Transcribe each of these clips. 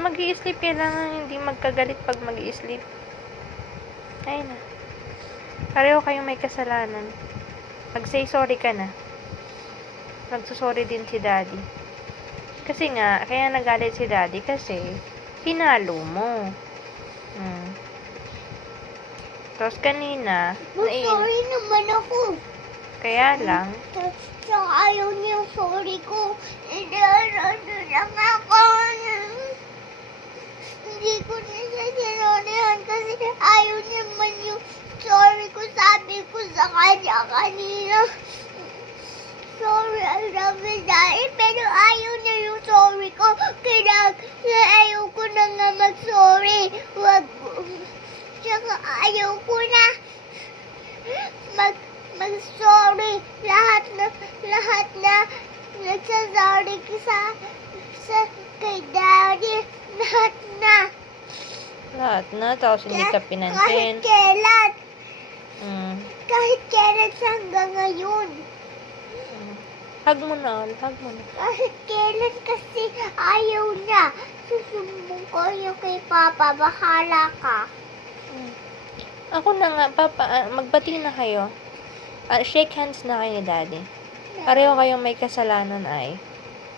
Mag-i-sleep, kailangan hindi magkagalit pag mag-i-sleep. Ayun na. Pareho kayong may kasalanan. Mag-say sorry ka na. Magsusorry din si daddy. Kasi nga, kaya nagalit si daddy kasi hinalo mo. Tapos kanina, Sorry naman ako. kaya lang, So, ayaw niya yung sorry ko. Ano lang ako. Hindi ko na siya sinorihan kasi ayaw naman yung sorry ko. Sabi ko sa kanya kanina. Sorry, I love you, Daddy. Pero ayaw niya yung sorry ko. Kaya ayaw ko na nga mag-sorry. Tsaka ayaw ko na mag-sorry. Lahat na nagsasorry sa kay Daddy. lahat na, tapos hindi ka pinansin. Kahit kailan. Mm. Kahit kailan sa hanggang ngayon. Hug mo na, hug mo na. Kahit kailan kasi ayaw niya. Susumbong ko yung kay Papa. Bahala ka. Ako na nga, Papa, magbati na kayo. Shake hands na kayo ni Daddy. Pareho kayong may kasalanan ay.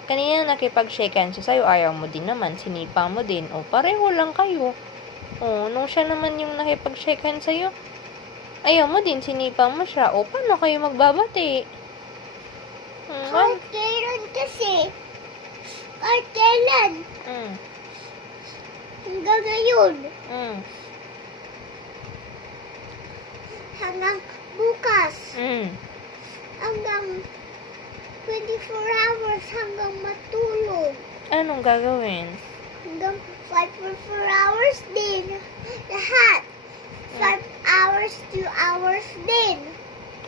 Kanina nakipag-shake hands siya sa'yo, ayaw mo din naman, sinipa mo din. O, pareho lang kayo. O, nung siya naman yung nakipag-shake hands sa'yo, ayaw mo din, sinipa mo siya. O, paano kayo magbabati? Kahit kailan kasi. Kahit kailan. Hanggang ngayon. Hanggang bukas. Hanggang 24 hours hanggang matulog. Anong gagawin? Hanggang 5 hours din. Lahat. 5 hours, 2 hours din.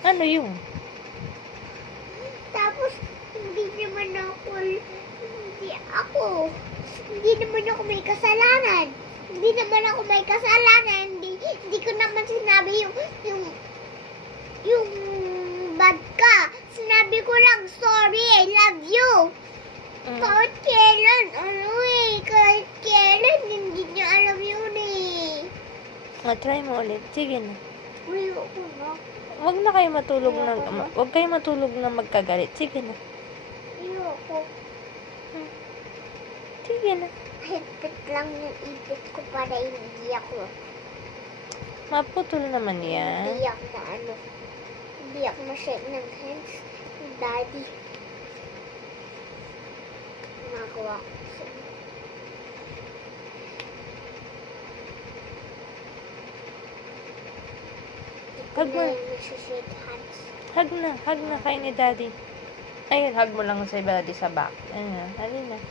Ano yun? Tapos, hindi naman ako may kasalanan. Hindi ko naman sinabi yung bad ka. Sinabi ko lang, sorry, I love you. Kahit kailan, hindi niya alam yun eh. Try mo ulit. Sige na. Ayoko na. Huwag kayo matulog na magkagalit. Sige na. Ayoko. Sige na. Higpit lang yung ipit ko para hindi ako. Maputol naman yan. Hindi ako ma-shake ng hands ni Daddy. Nagawa ko siya. Hug mo. Shake hands. Hug na kayo ni Daddy. Ayun, hug mo lang sa Daddy sa back. Ayun na.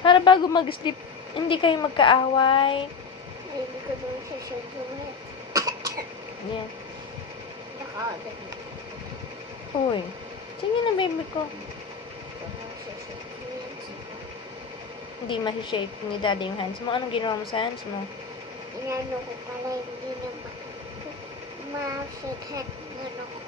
Para bago mag-sleep, hindi kayo magkaaway. Hindi ko doon siya shake hands. Yan. Naka-order. Uy. Sige na, baby ko. Hindi ma-shake ni Daddy yung hands mo. Anong ginawa mo sa hands mo? Inano ko pala, hindi na ma-shake hands. Inano ko